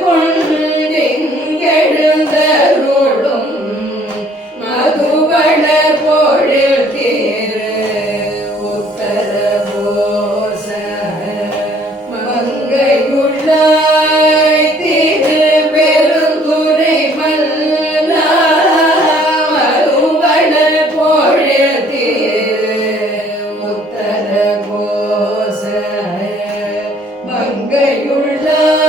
കൊണ്ടെങ്കഴുന്തരുളും മധുവള പൊഴിൽ തീ Lord.